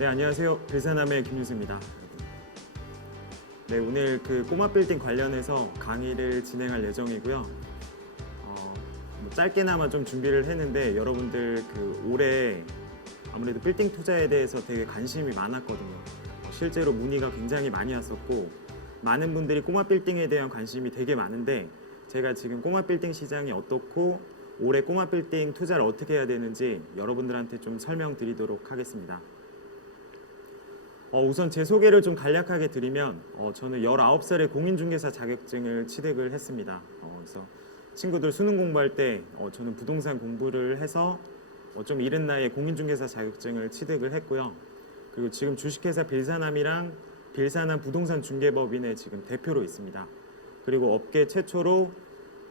네, 안녕하세요. 빌사남의 김윤수입니다. 네, 오늘 그 꼬마 빌딩 관련해서 강의를 진행할 예정이고요. 짧게나마 좀 준비를 했는데 여러분들 그 올해 아무래도 빌딩 투자에 대해서 되게 관심이 많았거든요. 실제로 문의가 굉장히 많이 왔었고 많은 분들이 꼬마 빌딩에 대한 관심이 되게 많은데 제가 지금 꼬마 빌딩 시장이 어떻고 올해 꼬마 빌딩 투자를 어떻게 해야 되는지 여러분들한테 좀 설명드리도록 하겠습니다. 우선 제 소개를 좀 간략하게 드리면 저는 19살에 공인중개사 자격증을 취득을 했습니다. 그래서 친구들 수능 공부할 때 저는 부동산 공부를 해서 좀 이른 나이에 공인중개사 자격증을 취득을 했고요. 그리고 지금 주식회사 빌사남이랑 빌사남 부동산 중개법인의 지금 대표로 있습니다. 그리고 업계 최초로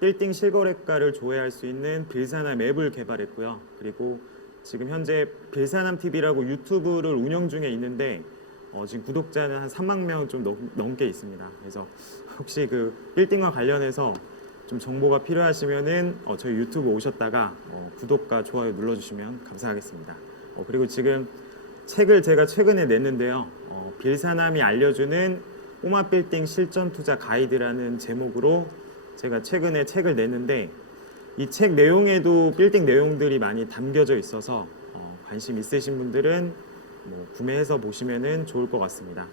빌딩 실거래가를 조회할 수 있는 빌사남 앱을 개발했고요. 그리고 지금 현재 빌사남 TV라고 유튜브를 운영 중에 있는데 지금 구독자는 한 3만 명 좀 넘게 있습니다. 그래서 혹시 그 빌딩과 관련해서 좀 정보가 필요하시면은 저희 유튜브 오셨다가 구독과 좋아요 눌러주시면 감사하겠습니다. 그리고 지금 책을 제가 최근에 냈는데요. 빌사남이 알려주는 꼬마 빌딩 실전 투자 가이드라는 제목으로 제가 최근에 책을 냈는데 이 책 내용에도 빌딩 내용들이 많이 담겨져 있어서 관심 있으신 분들은 구매해서 보시면은 좋을 것 같습니다.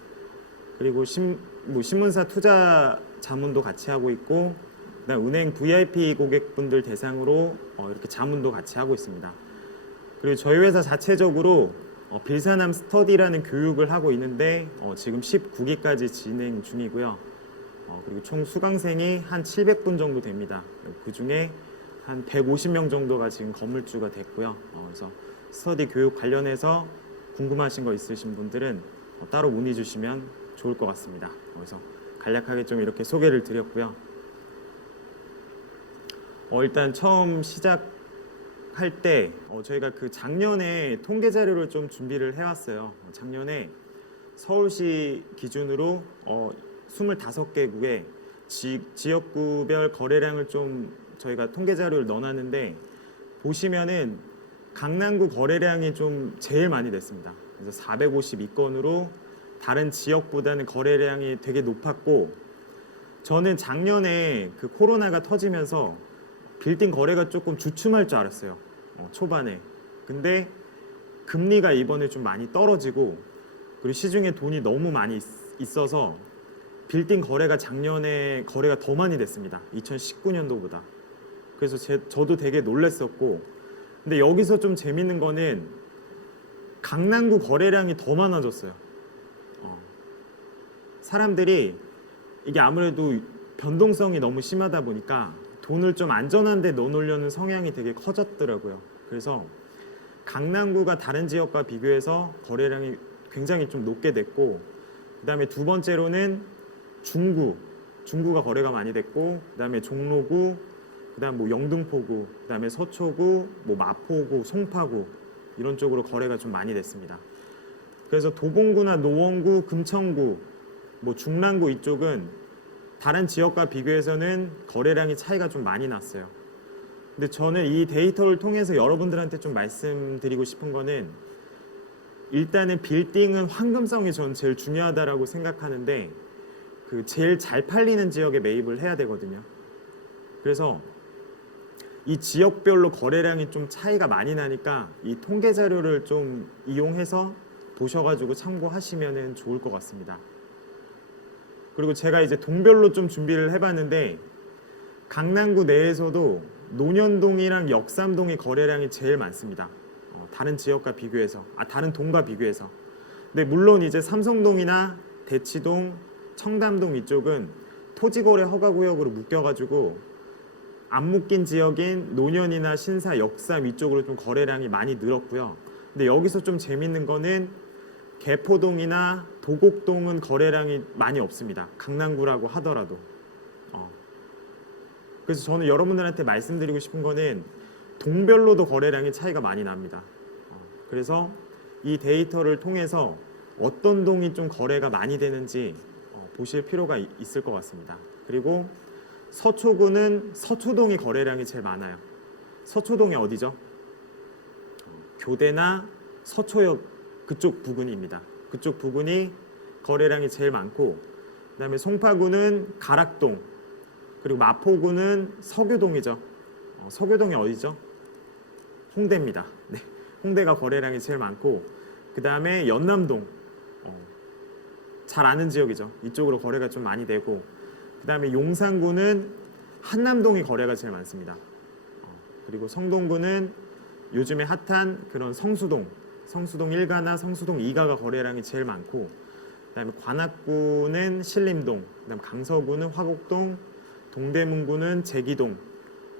그리고 신문사 투자 자문도 같이 하고 있고 그다음 은행 VIP 고객분들 대상으로 이렇게 자문도 같이 하고 있습니다. 그리고 저희 회사 자체적으로 빌사남 스터디라는 교육을 하고 있는데 지금 19기까지 진행 중이고요. 그리고 총 수강생이 한 700분 정도 됩니다. 그 중에 한 150명 정도가 지금 건물주가 됐고요. 그래서 스터디 교육 관련해서 궁금하신 거 있으신 분들은 따로 문의 주시면 좋을 것 같습니다. 그래서 간략하게 좀 이렇게 소개를 드렸고요. 일단 처음 시작할 때 저희가 그 작년에 통계 자료를 좀 준비를 해왔어요. 작년에 서울시 기준으로 25개국의 지역구별 거래량을 좀 저희가 통계 자료를 넣어놨는데 보시면은 강남구 거래량이 좀 제일 많이 됐습니다. 그래서 452건으로 다른 지역보다는 거래량이 되게 높았고 저는 작년에 그 코로나가 터지면서 빌딩 거래가 조금 주춤할 줄 알았어요. 초반에. 근데 금리가 이번에 좀 많이 떨어지고 그리고 시중에 돈이 너무 많이 있어서 빌딩 거래가 작년에 거래가 더 많이 됐습니다. 2019년도보다. 그래서 저도 되게 놀랐었고 근데 여기서 좀 재밌는 거는 강남구 거래량이 더 많아졌어요. 사람들이 이게 아무래도 변동성이 너무 심하다 보니까 돈을 좀 안전한 데 넣어놓으려는 성향이 되게 커졌더라고요. 그래서 강남구가 다른 지역과 비교해서 거래량이 굉장히 좀 높게 됐고 그 다음에 두 번째로는 중구가 거래가 많이 됐고 그 다음에 종로구 그다음 영등포구, 그다음에 서초구, 마포구, 송파구 이런 쪽으로 거래가 좀 많이 됐습니다. 그래서 도봉구나 노원구, 금천구, 중랑구 이쪽은 다른 지역과 비교해서는 거래량이 차이가 좀 많이 났어요. 근데 저는 이 데이터를 통해서 여러분들한테 좀 말씀드리고 싶은 거는 일단은 빌딩은 황금성이 저는 제일 중요하다라고 생각하는데 그 제일 잘 팔리는 지역에 매입을 해야 되거든요. 그래서 이 지역별로 거래량이 좀 차이가 많이 나니까 이 통계 자료를 좀 이용해서 보셔가지고 참고하시면 좋을 것 같습니다. 그리고 제가 이제 동별로 좀 준비를 해봤는데 강남구 내에서도 논현동이랑 역삼동의 거래량이 제일 많습니다. 다른 지역과 비교해서, 다른 동과 비교해서. 근데 물론 이제 삼성동이나 대치동, 청담동 이쪽은 토지거래 허가구역으로 묶여가지고 안 묶인 지역인 논현이나 신사, 역삼 이쪽으로 좀 거래량이 많이 늘었고요. 근데 여기서 좀 재밌는 거는 개포동이나 도곡동은 거래량이 많이 없습니다. 강남구라고 하더라도. 그래서 저는 여러분들한테 말씀드리고 싶은 거는 동별로도 거래량이 차이가 많이 납니다. 그래서 이 데이터를 통해서 어떤 동이 좀 거래가 많이 되는지 보실 필요가 있을 것 같습니다. 그리고 서초구는 서초동이 거래량이 제일 많아요. 서초동이 어디죠? 교대나 서초역 그쪽 부근입니다. 그쪽 부근이 거래량이 제일 많고, 그다음에 송파구는 가락동, 그리고 마포구는 서교동이죠. 서교동이 어디죠? 홍대입니다. 네, 홍대가 거래량이 제일 많고, 그다음에 연남동, 잘 아는 지역이죠. 이쪽으로 거래가 좀 많이 되고, 그다음에 용산구는 한남동이 거래가 제일 많습니다. 그리고 성동구는 요즘에 핫한 그런 성수동 1가나 성수동 2가가 거래량이 제일 많고, 그다음에 관악구는 신림동, 그다음 강서구는 화곡동, 동대문구는 제기동,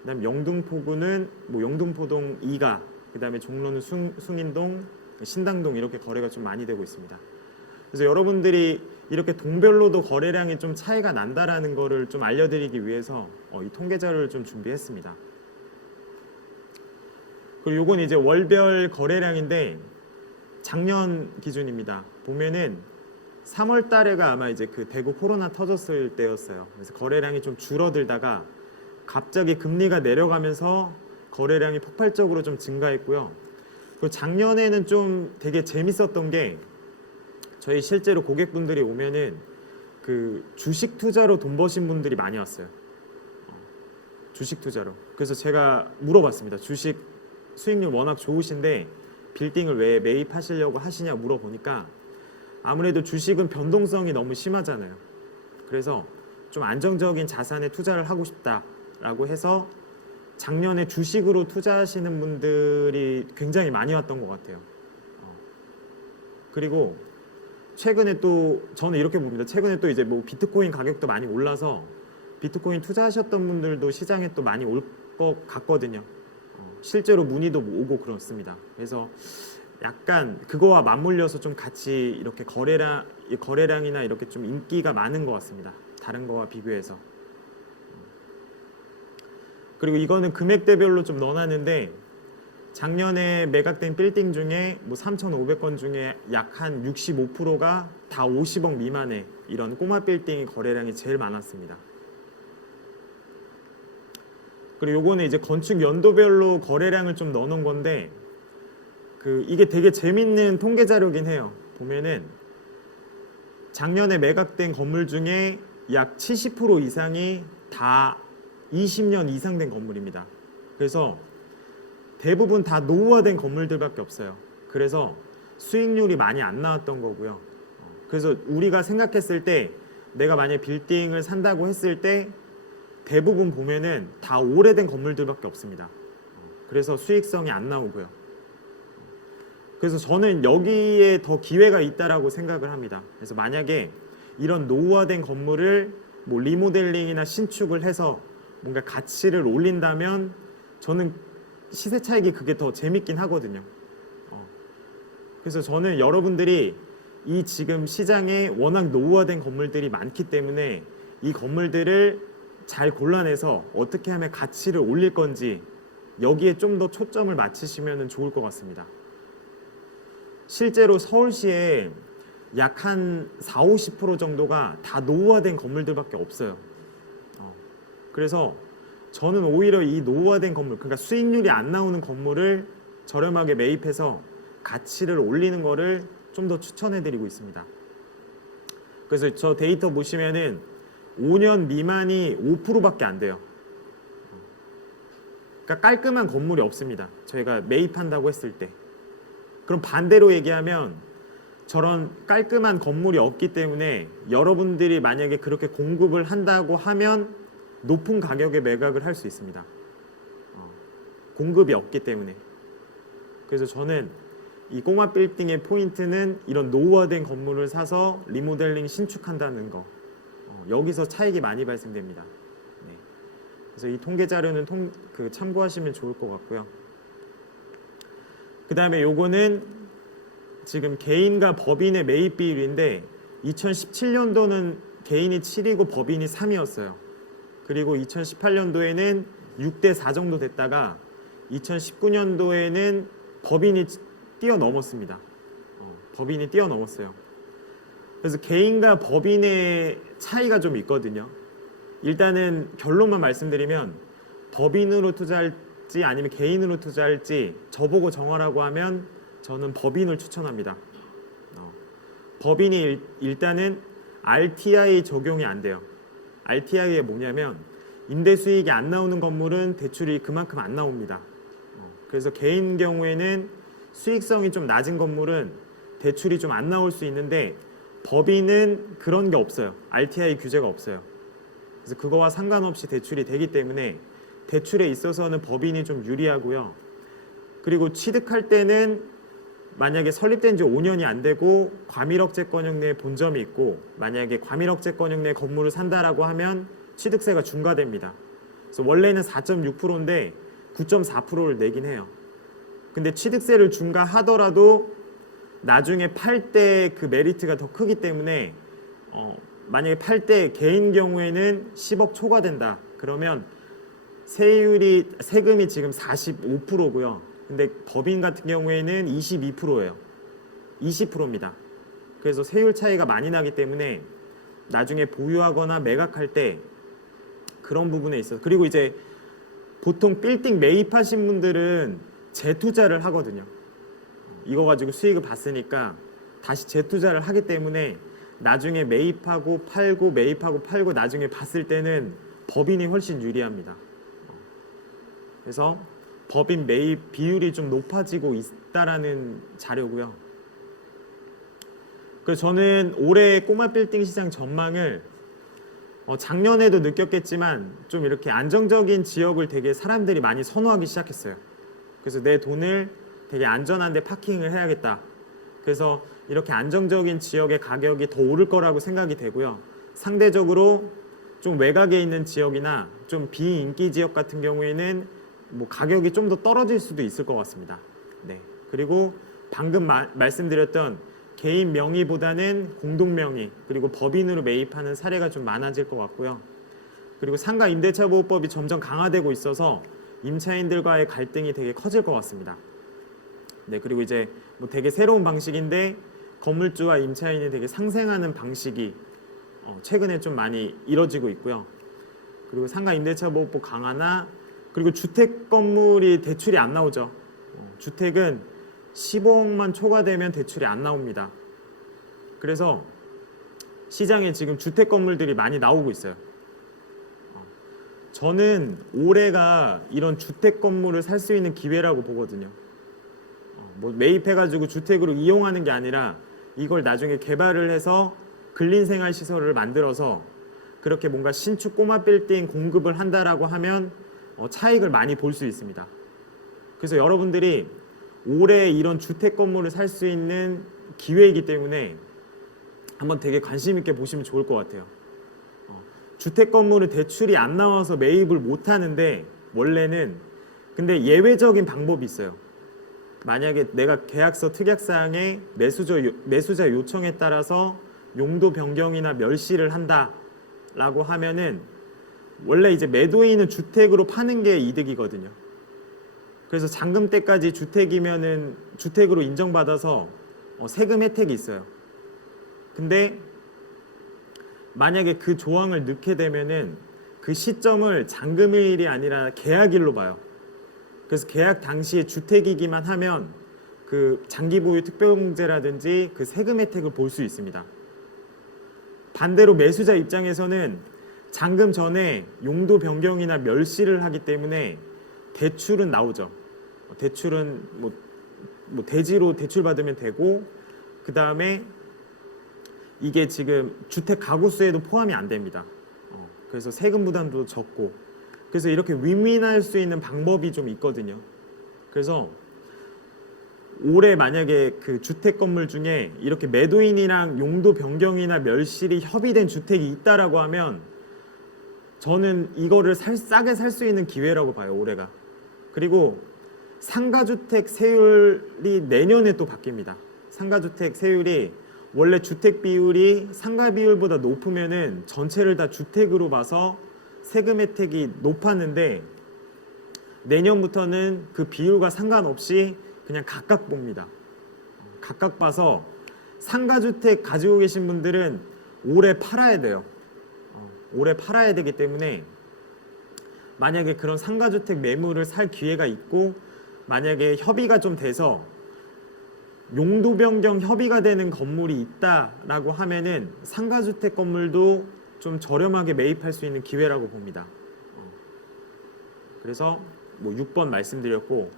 그다음 영등포구는 영등포동 2가, 그다음에 종로는 숭인동, 신당동 이렇게 거래가 좀 많이 되고 있습니다. 그래서 여러분들이 이렇게 동별로도 거래량이 좀 차이가 난다라는 거를 좀 알려드리기 위해서 이 통계 자료를 좀 준비했습니다. 그리고 요건 이제 월별 거래량인데 작년 기준입니다. 보면은 3월 달에가 아마 이제 그 대구 코로나 터졌을 때였어요. 그래서 거래량이 좀 줄어들다가 갑자기 금리가 내려가면서 거래량이 폭발적으로 좀 증가했고요. 그리고 작년에는 좀 되게 재밌었던 게, 저희 실제로 고객분들이 오면은 그 주식 투자로 돈 버신 분들이 많이 왔어요. 주식 투자로. 그래서 제가 물어봤습니다. 주식 수익률 워낙 좋으신데 빌딩을 왜 매입하시려고 하시냐 물어보니까, 아무래도 주식은 변동성이 너무 심하잖아요. 그래서 좀 안정적인 자산에 투자를 하고 싶다라고 해서 작년에 주식으로 투자하시는 분들이 굉장히 많이 왔던 것 같아요. 그리고 최근에 또 저는 이렇게 봅니다. 최근에 또 이제 비트코인 가격도 많이 올라서 비트코인 투자하셨던 분들도 시장에 또 많이 올 것 같거든요. 실제로 문의도 오고 그렇습니다. 그래서 약간 그거와 맞물려서 좀 같이 이렇게 거래량이나 이렇게 좀 인기가 많은 것 같습니다. 다른 거와 비교해서. 그리고 이거는 금액대별로 좀 넣어놨는데, 작년에 매각된 빌딩 중에 3,500건 중에 약 한 65%가 다 50억 미만의 이런 꼬마 빌딩의 거래량이 제일 많았습니다. 그리고 요거는 이제 건축 연도별로 거래량을 좀 넣어놓은 건데, 이게 되게 재밌는 통계 자료긴 해요. 보면은 작년에 매각된 건물 중에 약 70% 이상이 다 20년 이상 된 건물입니다. 그래서 대부분 다 노후화된 건물들밖에 없어요. 그래서 수익률이 많이 안 나왔던 거고요. 그래서 우리가 생각했을 때, 내가 만약에 빌딩을 산다고 했을 때 대부분 보면은 다 오래된 건물들밖에 없습니다. 그래서 수익성이 안 나오고요. 그래서 저는 여기에 더 기회가 있다라고 생각을 합니다. 그래서 만약에 이런 노후화된 건물을 리모델링이나 신축을 해서 뭔가 가치를 올린다면 저는 시세 차익이 그게 더 재밌긴 하거든요. 그래서 저는 여러분들이 이 지금 시장에 워낙 노후화된 건물들이 많기 때문에 이 건물들을 잘 골라내서 어떻게 하면 가치를 올릴 건지 여기에 좀 더 초점을 맞추시면 좋을 것 같습니다. 실제로 서울시에 약 한 40~50% 정도가 다 노후화된 건물들밖에 없어요. 그래서 저는 오히려 이 노후화된 건물, 그러니까 수익률이 안 나오는 건물을 저렴하게 매입해서 가치를 올리는 거를 좀 더 추천해드리고 있습니다. 그래서 저 데이터 보시면은 5년 미만이 5%밖에 안 돼요. 그러니까 깔끔한 건물이 없습니다. 저희가 매입한다고 했을 때. 그럼 반대로 얘기하면 저런 깔끔한 건물이 없기 때문에 여러분들이 만약에 그렇게 공급을 한다고 하면 높은 가격에 매각을 할 수 있습니다. 공급이 없기 때문에. 그래서 저는 이 꼬마 빌딩의 포인트는 이런 노후화된 건물을 사서 리모델링 신축한다는 거. 여기서 차익이 많이 발생됩니다. 네. 그래서 이 통계 자료는 참고하시면 좋을 것 같고요. 그 다음에 요거는 지금 개인과 법인의 매입 비율인데 2017년도는 개인이 7이고 법인이 3이었어요. 그리고 2018년도에는 6대4 정도 됐다가 2019년도에는 법인이 뛰어넘었습니다. 법인이 뛰어넘었어요. 그래서 개인과 법인의 차이가 좀 있거든요. 일단은 결론만 말씀드리면 법인으로 투자할지 아니면 개인으로 투자할지 저보고 정하라고 하면 저는 법인을 추천합니다. 법인이 일단은 RTI 적용이 안 돼요. RTI가 뭐냐면 임대 수익이 안 나오는 건물은 대출이 그만큼 안 나옵니다. 그래서 개인 경우에는 수익성이 좀 낮은 건물은 대출이 좀 안 나올 수 있는데 법인은 그런 게 없어요. RTI 규제가 없어요. 그래서 그거와 상관없이 대출이 되기 때문에 대출에 있어서는 법인이 좀 유리하고요. 그리고 취득할 때는 만약에 설립된 지 5년이 안 되고 과밀억제권역 내에 본점이 있고 만약에 과밀억제권역 내 건물을 산다라고 하면 취득세가 중과됩니다. 그래서 원래는 4.6%인데 9.4%를 내긴 해요. 근데 취득세를 중과하더라도 나중에 팔 때 그 메리트가 더 크기 때문에 만약에 팔 때 개인 경우에는 10억 초과된다. 그러면 세금이 지금 45%고요. 근데 법인 같은 경우에는 22%예요. 20%입니다. 그래서 세율 차이가 많이 나기 때문에 나중에 보유하거나 매각할 때 그런 부분에 있어서 그리고 이제 보통 빌딩 매입하신 분들은 재투자를 하거든요. 이거 가지고 수익을 봤으니까 다시 재투자를 하기 때문에 나중에 매입하고 팔고 매입하고 팔고 나중에 봤을 때는 법인이 훨씬 유리합니다. 그래서 법인 매입 비율이 좀 높아지고 있다라는 자료고요. 그래서 저는 올해 꼬마 빌딩 시장 전망을 작년에도 느꼈겠지만 좀 이렇게 안정적인 지역을 되게 사람들이 많이 선호하기 시작했어요. 그래서 내 돈을 되게 안전한 데 파킹을 해야겠다. 그래서 이렇게 안정적인 지역의 가격이 더 오를 거라고 생각이 되고요. 상대적으로 좀 외곽에 있는 지역이나 좀 비인기 지역 같은 경우에는 뭐 가격이 좀 더 떨어질 수도 있을 것 같습니다. 네. 그리고 방금 말씀드렸던 개인 명의보다는 공동 명의 그리고 법인으로 매입하는 사례가 좀 많아질 것 같고요. 그리고 상가 임대차 보호법이 점점 강화되고 있어서 임차인들과의 갈등이 되게 커질 것 같습니다. 네. 그리고 이제 뭐 되게 새로운 방식인데 건물주와 임차인이 되게 상생하는 방식이 최근에 좀 많이 이뤄지고 있고요. 그리고 상가 임대차 보호법 강화나 그리고 주택 건물이 대출이 안 나오죠. 주택은 15억만 초과되면 대출이 안 나옵니다. 그래서 시장에 지금 주택 건물들이 많이 나오고 있어요. 저는 올해가 이런 주택 건물을 살 수 있는 기회라고 보거든요. 뭐 매입해가지고 주택으로 이용하는 게 아니라 이걸 나중에 개발을 해서 근린생활시설을 만들어서 그렇게 뭔가 신축 꼬마 빌딩 공급을 한다라고 하면 차익을 많이 볼 수 있습니다. 그래서 여러분들이 올해 이런 주택 건물을 살 수 있는 기회이기 때문에 한번 되게 관심 있게 보시면 좋을 것 같아요. 주택 건물은 대출이 안 나와서 매입을 못 하는데 원래는 근데 예외적인 방법이 있어요. 만약에 내가 계약서 특약사항에 매수자 요청에 따라서 용도 변경이나 멸시를 한다라고 하면은 원래 이제 매도인은 주택으로 파는 게 이득이거든요. 그래서 잔금 때까지 주택이면은 주택으로 인정받아서 세금 혜택이 있어요. 근데 만약에 그 조항을 넣게 되면은 그 시점을 잔금일이 아니라 계약일로 봐요. 그래서 계약 당시에 주택이기만 하면 그 장기 보유 특별공제라든지 그 세금 혜택을 볼 수 있습니다. 반대로 매수자 입장에서는 잔금 전에 용도 변경이나 멸시를 하기 때문에 대출은 나오죠. 대출은 뭐 대지로 대출 받으면 되고 그 다음에 이게 지금 주택 가구수에도 포함이 안 됩니다. 그래서 세금 부담도 적고 그래서 이렇게 윈윈할 수 있는 방법이 좀 있거든요. 그래서 올해 만약에 그 주택 건물 중에 이렇게 매도인이랑 용도 변경이나 멸실이 협의된 주택이 있다라고 하면 저는 이거를 싸게 살 수 있는 기회라고 봐요. 올해가. 그리고 상가주택 세율이 내년에 또 바뀝니다. 상가주택 세율이 원래 주택 비율이 상가 비율보다 높으면은 전체를 다 주택으로 봐서 세금 혜택이 높았는데 내년부터는 그 비율과 상관없이 그냥 각각 봅니다. 각각 봐서 상가주택 가지고 계신 분들은 올해 팔아야 돼요. 올해 팔아야 되기 때문에 만약에 그런 상가주택 매물을 살 기회가 있고 만약에 협의가 좀 돼서 용도 변경 협의가 되는 건물이 있다라고 하면은 상가주택 건물도 좀 저렴하게 매입할 수 있는 기회라고 봅니다. 그래서 뭐 6번 말씀드렸고,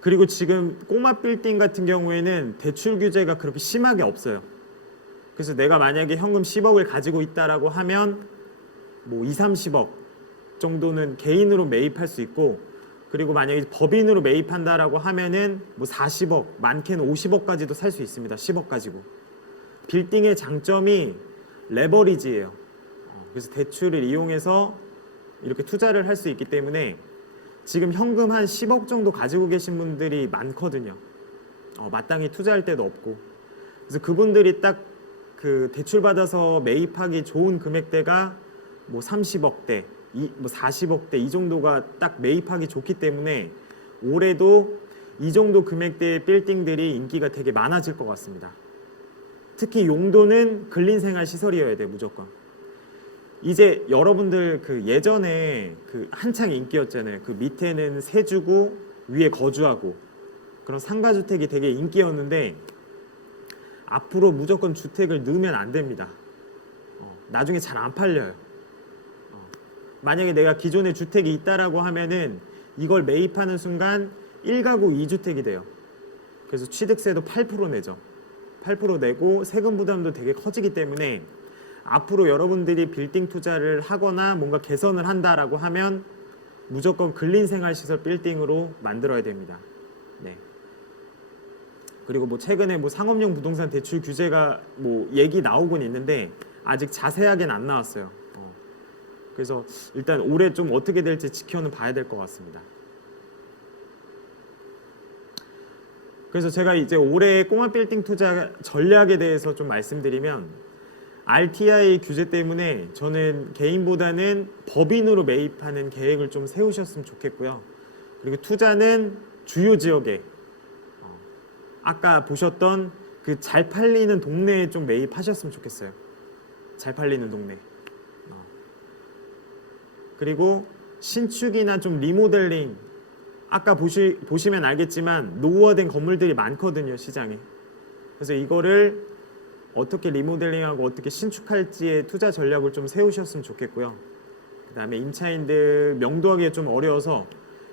그리고 지금 꼬마 빌딩 같은 경우에는 대출 규제가 그렇게 심하게 없어요. 그래서 내가 만약에 현금 10억을 가지고 있다라고 하면 뭐 2, 30억 정도는 개인으로 매입할 수 있고, 그리고 만약에 법인으로 매입한다라고 하면은 뭐 40억, 많게는 50억까지도 살 수 있습니다. 10억 가지고. 빌딩의 장점이 레버리지예요. 그래서 대출을 이용해서 이렇게 투자를 할 수 있기 때문에 지금 현금 한 10억 정도 가지고 계신 분들이 많거든요. 마땅히 투자할 데도 없고. 그래서 그분들이 딱 그 대출 받아서 매입하기 좋은 금액대가 뭐 30억대, 뭐 40억대 이 정도가 딱 매입하기 좋기 때문에 올해도 이 정도 금액대의 빌딩들이 인기가 되게 많아질 것 같습니다. 특히 용도는 근린생활 시설이어야 돼요, 무조건. 이제 여러분들 그 예전에 그 한창 인기였잖아요. 그 밑에는 세주고 위에 거주하고 그런 상가주택이 되게 인기였는데 앞으로 무조건 주택을 넣으면 안 됩니다. 나중에 잘 안 팔려요. 만약에 내가 기존에 주택이 있다라고 하면은 이걸 매입하는 순간 1가구 2주택이 돼요. 그래서 취득세도 8% 내죠. 8% 내고 세금 부담도 되게 커지기 때문에 앞으로 여러분들이 빌딩 투자를 하거나 뭔가 개선을 한다라고 하면 무조건 근린생활시설 빌딩으로 만들어야 됩니다. 네. 그리고 뭐 최근에 뭐 상업용 부동산 대출 규제가 뭐 얘기 나오곤 있는데 아직 자세하게는 안 나왔어요. 그래서 일단 올해 좀 어떻게 될지 지켜는 봐야 될 것 같습니다. 그래서 제가 이제 올해 꼬마 빌딩 투자 전략에 대해서 좀 말씀드리면 RTI 규제 때문에 저는 개인보다는 법인으로 매입하는 계획을 좀 세우셨으면 좋겠고요. 그리고 투자는 주요 지역에 아까 보셨던 그 잘 팔리는 동네에 좀 매입하셨으면 좋겠어요. 잘 팔리는 동네. 그리고 신축이나 좀 리모델링 아까 보시면 알겠지만 노후화된 건물들이 많거든요, 시장에. 그래서 이거를 어떻게 리모델링하고 어떻게 신축할지의 투자 전략을 좀 세우셨으면 좋겠고요. 그 다음에 임차인들 명도하기가 좀 어려워서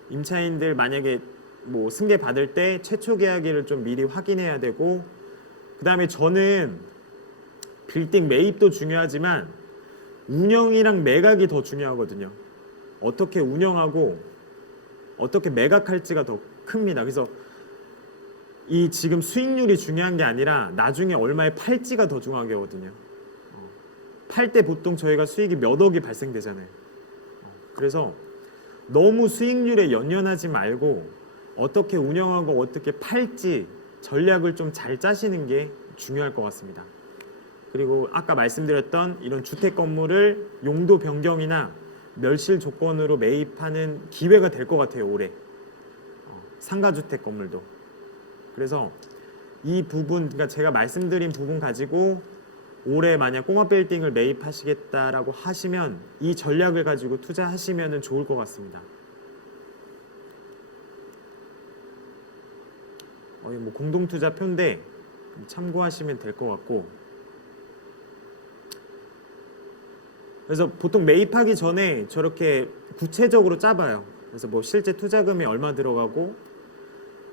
임차인들 만약에 뭐 승계 받을 때 최초 계약일을 좀 미리 확인해야 되고, 그 다음에 저는 빌딩 매입도 중요하지만 운영이랑 매각이 더 중요하거든요. 어떻게 운영하고 어떻게 매각할지가 더 큽니다. 그래서 이 지금 수익률이 중요한 게 아니라 나중에 얼마에 팔지가 더 중요하거든요. 팔 때 보통 저희가 수익이 몇 억이 발생되잖아요. 그래서 너무 수익률에 연연하지 말고 어떻게 운영하고 어떻게 팔지 전략을 좀 잘 짜시는 게 중요할 것 같습니다. 그리고 아까 말씀드렸던 이런 주택 건물을 용도 변경이나 멸실 조건으로 매입하는 기회가 될 것 같아요, 올해. 상가주택 건물도. 그래서 이 부분, 그러니까 제가 말씀드린 부분 가지고 올해 만약 꼬마 빌딩을 매입하시겠다라고 하시면 이 전략을 가지고 투자하시면 좋을 것 같습니다. 뭐 공동투자표인데 참고하시면 될 것 같고, 그래서 보통 매입하기 전에 저렇게 구체적으로 짜봐요. 그래서 뭐 실제 투자금이 얼마 들어가고,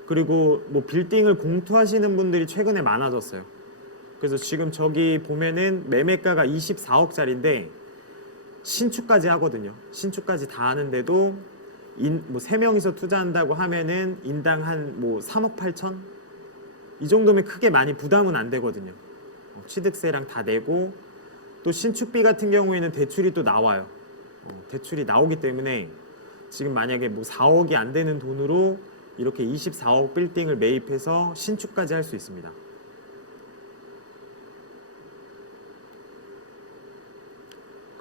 그리고 뭐 빌딩을 공투하시는 분들이 최근에 많아졌어요. 그래서 지금 저기 보면은 매매가가 24억짜리인데 신축까지 하거든요. 신축까지 다 하는데도 뭐 3명이서 투자한다고 하면은 인당 한 뭐 3억 8천? 이 정도면 크게 많이 부담은 안 되거든요. 취득세랑 다 내고, 또 신축비 같은 경우에는 대출이 또 나와요. 대출이 나오기 때문에 지금 만약에 뭐 4억이 안 되는 돈으로 이렇게 24억 빌딩을 매입해서 신축까지 할 수 있습니다.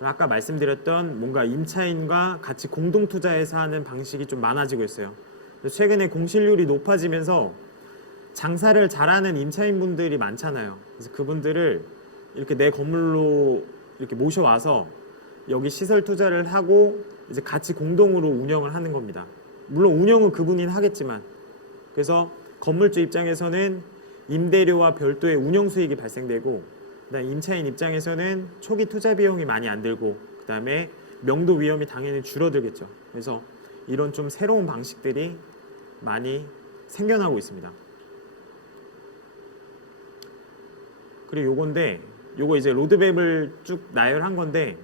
아까 말씀드렸던 뭔가 임차인과 같이 공동 투자해서 하는 방식이 좀 많아지고 있어요. 최근에 공실률이 높아지면서 장사를 잘하는 임차인분들이 많잖아요. 그래서 그분들을 이렇게 내 건물로 이렇게 모셔와서 여기 시설 투자를 하고 이제 같이 공동으로 운영을 하는 겁니다. 물론 운영은 그분이 하겠지만, 그래서 건물주 입장에서는 임대료와 별도의 운영 수익이 발생되고, 그다음 임차인 입장에서는 초기 투자 비용이 많이 안 들고, 그다음에 명도 위험이 당연히 줄어들겠죠. 그래서 이런 좀 새로운 방식들이 많이 생겨나고 있습니다. 그리고 요거 이제 로드맵을 쭉 나열한 건데,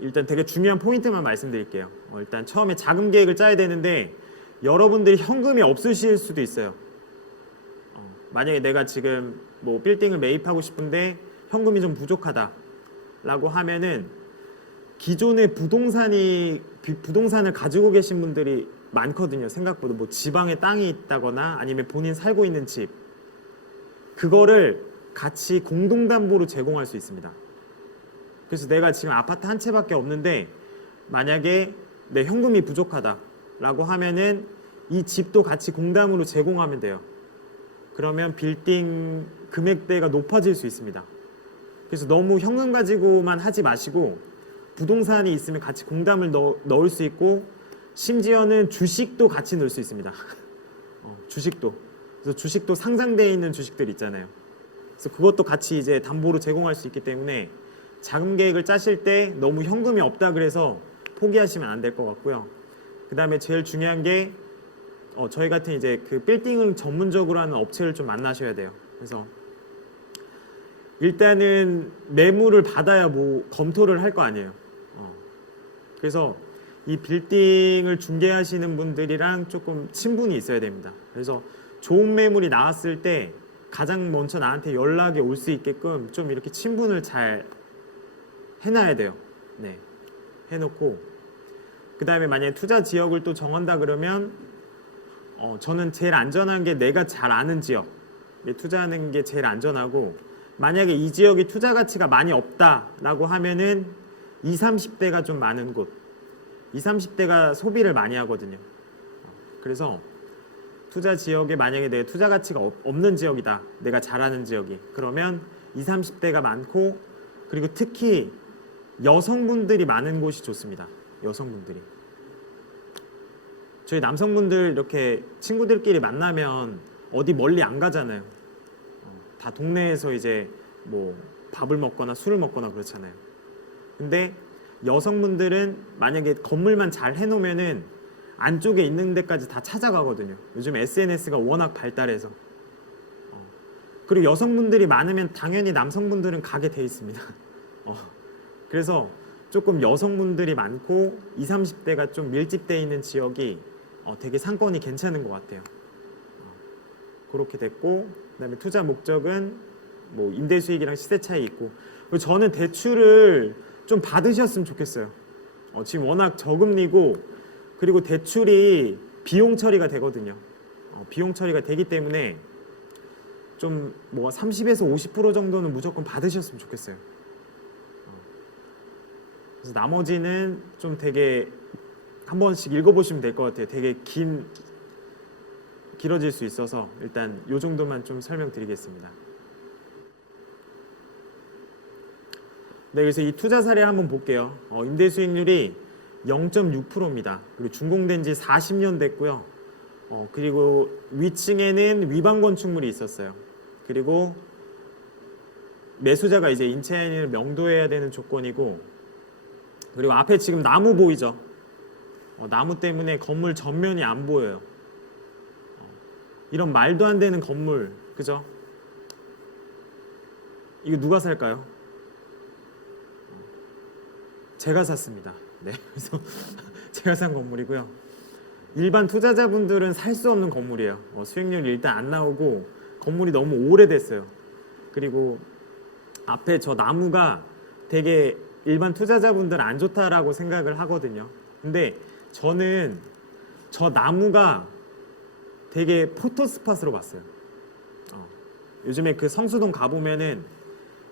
일단 되게 중요한 포인트만 말씀드릴게요. 일단 처음에 자금 계획을 짜야 되는데 여러분들이 현금이 없으실 수도 있어요. 만약에 내가 지금 뭐 빌딩을 매입하고 싶은데 현금이 좀 부족하다라고 하면은 기존의 부동산을 가지고 계신 분들이 많거든요. 생각보다 뭐 지방에 땅이 있다거나 아니면 본인 살고 있는 집, 그거를 같이 공동담보로 제공할 수 있습니다. 그래서 내가 지금 아파트 한 채밖에 없는데 만약에 내 현금이 부족하다라고 하면은 이 집도 같이 공담으로 제공하면 돼요. 그러면 빌딩 금액대가 높아질 수 있습니다. 그래서 너무 현금 가지고만 하지 마시고 부동산이 있으면 같이 공담을 넣을 수 있고, 심지어는 주식도 같이 넣을 수 있습니다. 주식도. 그래서 주식도 상장되어 있는 주식들 있잖아요. 그래서 그것도 같이 이제 담보로 제공할 수 있기 때문에 자금 계획을 짜실 때 너무 현금이 없다 그래서 포기하시면 안 될 것 같고요. 그 다음에 제일 중요한 게 저희 같은 이제 그 빌딩을 전문적으로 하는 업체를 좀 만나셔야 돼요. 그래서 일단은 매물을 받아야 뭐 검토를 할 거 아니에요. 그래서 이 빌딩을 중개하시는 분들이랑 조금 친분이 있어야 됩니다. 그래서 좋은 매물이 나왔을 때 가장 먼저 나한테 연락이 올 수 있게끔 좀 이렇게 친분을 잘 해놔야 돼요. 네, 해놓고 그 다음에 만약에 투자 지역을 또 정한다 그러면 저는 제일 안전한 게 내가 잘 아는 지역에 투자하는 게 제일 안전하고, 만약에 이 지역이 투자 가치가 많이 없다라고 하면은 20, 30대가 좀 많은 곳, 20, 30대가 소비를 많이 하거든요. 그래서 투자 지역에 만약에 내 투자 가치가 없는 지역이다, 내가 잘 아는 지역이, 그러면 20, 30대가 많고, 그리고 특히 여성분들이 많은 곳이 좋습니다. 여성분들이. 저희 남성분들 이렇게 친구들끼리 만나면 어디 멀리 안 가잖아요. 다 동네에서 이제 뭐 밥을 먹거나 술을 먹거나 그렇잖아요. 근데 여성분들은 만약에 건물만 잘 해놓으면은 안쪽에 있는 데까지 다 찾아가거든요. 요즘 SNS가 워낙 발달해서. 그리고 여성분들이 많으면 당연히 남성분들은 가게 돼 있습니다. 그래서 조금 여성분들이 많고 20, 30대가 좀 밀집되어 있는 지역이 되게 상권이 괜찮은 것 같아요. 그렇게 됐고, 그다음에 투자 목적은 뭐 임대 수익이랑 시세 차이 있고, 그리고 저는 대출을 좀 받으셨으면 좋겠어요. 지금 워낙 저금리고, 그리고 대출이 비용 처리가 되거든요. 비용 처리가 되기 때문에 좀 뭐 30에서 50% 정도는 무조건 받으셨으면 좋겠어요. 그래서 나머지는 좀 되게 한 번씩 읽어보시면 될 것 같아요. 되게 길어질 수 있어서 일단 이 정도만 좀 설명드리겠습니다. 네, 그래서 이 투자 사례 한번 볼게요. 임대 수익률이 0.6%입니다. 그리고 준공된 지 40년 됐고요. 그리고 위층에는 위반 건축물이 있었어요. 그리고 매수자가 이제 임차인을 명도해야 되는 조건이고, 그리고 앞에 지금 나무 보이죠? 나무 때문에 건물 전면이 안 보여요. 이런 말도 안 되는 건물, 그죠? 이거 누가 살까요? 제가 샀습니다. 네, 그래서 제가 산 건물이고요. 일반 투자자분들은 살 수 없는 건물이에요. 수익률이 일단 안 나오고 건물이 너무 오래됐어요. 그리고 앞에 저 나무가 되게 일반 투자자분들은 안 좋다라고 생각을 하거든요. 근데 저는 저 나무가 되게 포토스팟으로 봤어요. 요즘에 그 성수동 가보면은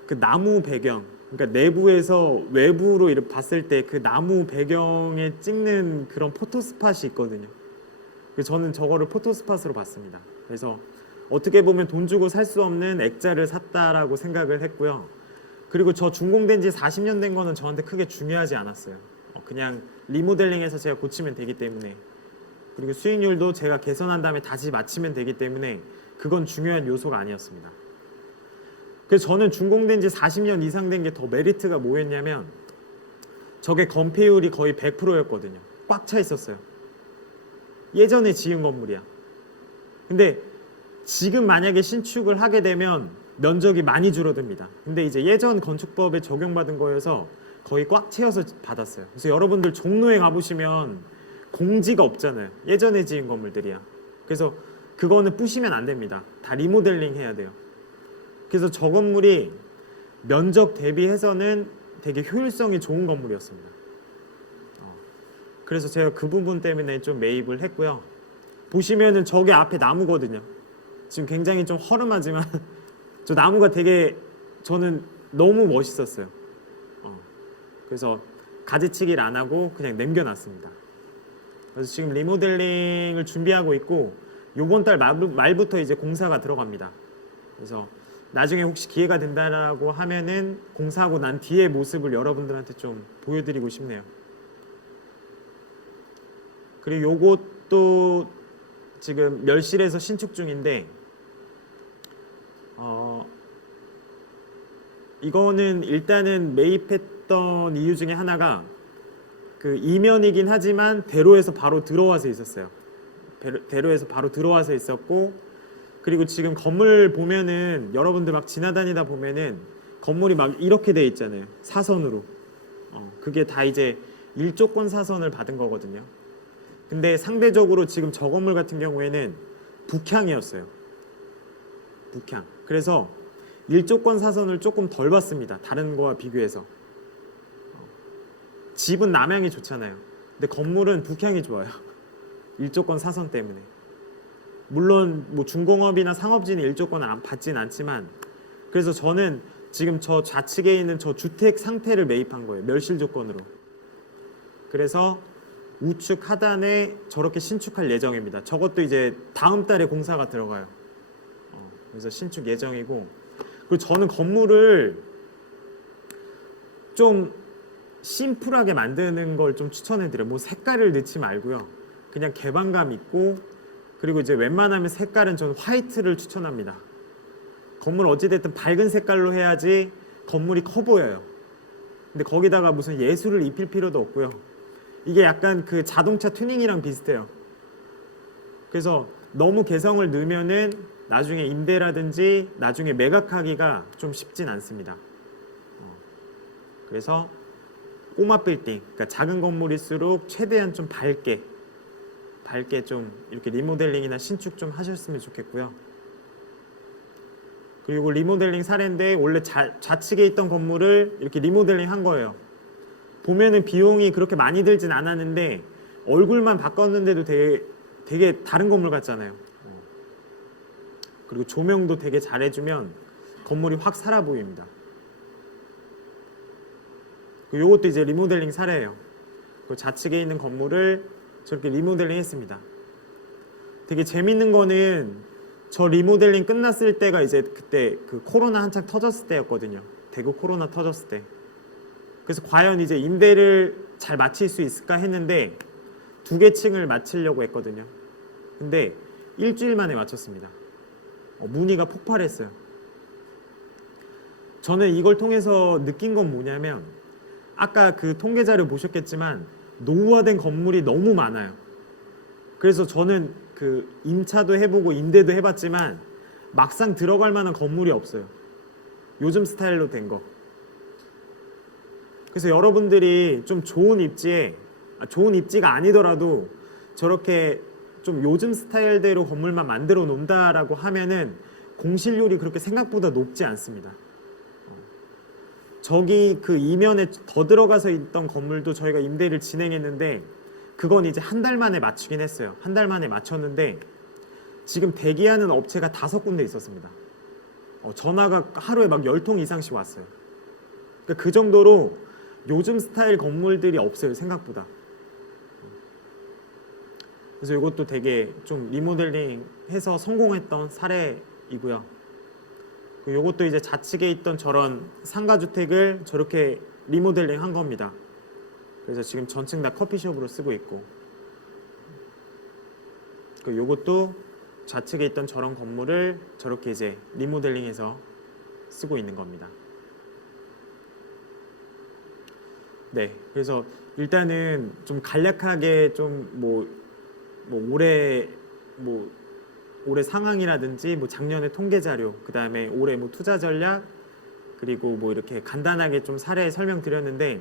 그 나무 배경, 그러니까 내부에서 외부로 이렇게 봤을 때 그 나무 배경에 찍는 그런 포토스팟이 있거든요. 그래서 저는 저거를 포토스팟으로 봤습니다. 그래서 어떻게 보면 돈 주고 살 수 없는 액자를 샀다라고 생각을 했고요. 그리고 저 준공된 지 40년 된 거는 저한테 크게 중요하지 않았어요. 그냥 리모델링해서 제가 고치면 되기 때문에, 그리고 수익률도 제가 개선한 다음에 다시 맞추면 되기 때문에 그건 중요한 요소가 아니었습니다. 그래서 저는 준공된 지 40년 이상 된 게 더 메리트가 뭐였냐면 저게 건폐율이 거의 100%였거든요. 꽉 차 있었어요. 예전에 지은 건물이야. 근데 지금 만약에 신축을 하게 되면 면적이 많이 줄어듭니다. 근데 이제 예전 건축법에 적용받은 거여서 거의 꽉 채워서 받았어요. 그래서 여러분들 종로에 가보시면 공지가 없잖아요. 예전에 지은 건물들이야. 그래서 그거는 부시면 안 됩니다. 다 리모델링 해야 돼요. 그래서 저 건물이 면적 대비해서는 되게 효율성이 좋은 건물이었습니다. 그래서 제가 그 부분 때문에 좀 매입을 했고요. 보시면은 저게 앞에 나무거든요. 지금 굉장히 좀 허름하지만 저 나무가 되게 저는 너무 멋있었어요. 그래서 가지치기를 안 하고 그냥 남겨놨습니다. 그래서 지금 리모델링을 준비하고 있고 요번 달 말부터 이제 공사가 들어갑니다. 그래서 나중에 혹시 기회가 된다라고 하면은 공사하고 난 뒤의 모습을 여러분들한테 좀 보여드리고 싶네요. 그리고 요것도 지금 멸실에서 신축 중인데 이거는 일단은 매입했던 이유 중에 하나가 그 이면이긴 하지만 대로에서 바로 들어와서 있었어요. 대로에서 바로 들어와서 있었고, 그리고 지금 건물 보면은 여러분들 막 지나다니다 보면은 건물이 막 이렇게 돼 있잖아요. 사선으로. 그게 다 이제 일조권 사선을 받은 거거든요. 근데 상대적으로 지금 저 건물 같은 경우에는 북향이었어요. 북향. 그래서 일조권 사선을 조금 덜 받습니다. 다른 거와 비교해서. 집은 남향이 좋잖아요. 근데 건물은 북향이 좋아요. 일조권 사선 때문에. 물론 뭐 중공업이나 상업지는 일조권을 받진 않지만, 그래서 저는 지금 저 좌측에 있는 저 주택 상태를 매입한 거예요. 멸실 조건으로. 그래서 우측 하단에 저렇게 신축할 예정입니다. 저것도 이제 다음 달에 공사가 들어가요. 그래서 신축 예정이고, 그리고 저는 건물을 좀 심플하게 만드는 걸 좀 추천해드려요. 뭐 색깔을 넣지 말고요. 그냥 개방감 있고, 그리고 이제 웬만하면 색깔은 저는 화이트를 추천합니다. 건물 어찌됐든 밝은 색깔로 해야지 건물이 커 보여요. 근데 거기다가 무슨 예술을 입힐 필요도 없고요. 이게 약간 그 자동차 튜닝이랑 비슷해요. 그래서 너무 개성을 넣으면은 나중에 임대라든지 나중에 매각하기가 좀 쉽진 않습니다. 그래서 꼬마 빌딩, 그러니까 작은 건물일수록 최대한 좀 밝게 좀 이렇게 리모델링이나 신축 좀 하셨으면 좋겠고요. 그리고 리모델링 사례인데 원래 좌측에 있던 건물을 이렇게 리모델링 한 거예요. 보면은 비용이 그렇게 많이 들진 않았는데 얼굴만 바꿨는데도 되게 다른 건물 같잖아요. 그리고 조명도 되게 잘해주면 건물이 확 살아 보입니다. 요것도 이제 리모델링 사례예요. 그 좌측에 있는 건물을 저렇게 리모델링 했습니다. 되게 재밌는 거는 저 리모델링 끝났을 때가 이제 그때 그 코로나 한창 터졌을 때였거든요. 대구 코로나 터졌을 때. 그래서 과연 이제 임대를 잘 마칠 수 있을까 했는데 2개 층을 마치려고 했거든요. 근데 일주일 만에 마쳤습니다. 문의가 폭발했어요. 저는 이걸 통해서 느낀 건 뭐냐면 아까 그 통계 자료 보셨겠지만 노후화된 건물이 너무 많아요. 그래서 저는 그 임차도 해보고 임대도 해봤지만 막상 들어갈 만한 건물이 없어요. 요즘 스타일로 된 거. 그래서 여러분들이 좀 좋은 입지가 아니더라도 저렇게 좀 요즘 스타일대로 건물만 만들어 놓는다라고 하면은 공실률이 그렇게 생각보다 높지 않습니다. 저기 그 이면에 더 들어가서 있던 건물도 저희가 임대를 진행했는데 그건 이제 한 달 만에 맞추긴 했어요. 한 달 만에 맞췄는데 지금 대기하는 업체가 5군데 있었습니다. 전화가 하루에 막 10통 이상씩 왔어요. 그러니까 그 정도로 요즘 스타일 건물들이 없어요, 생각보다. 그래서 이것도 되게 좀 리모델링 해서 성공했던 사례이고요. 이것도 이제 좌측에 있던 저런 상가주택을 저렇게 리모델링 한 겁니다. 그래서 지금 전층 다 커피숍으로 쓰고 있고, 이것도 좌측에 있던 저런 건물을 저렇게 이제 리모델링해서 쓰고 있는 겁니다. 네, 그래서 일단은 좀 간략하게 좀 올해 상황이라든지 뭐 작년의 통계 자료, 그 다음에 올해 뭐 투자 전략, 그리고 뭐 이렇게 간단하게 좀 사례 설명드렸는데,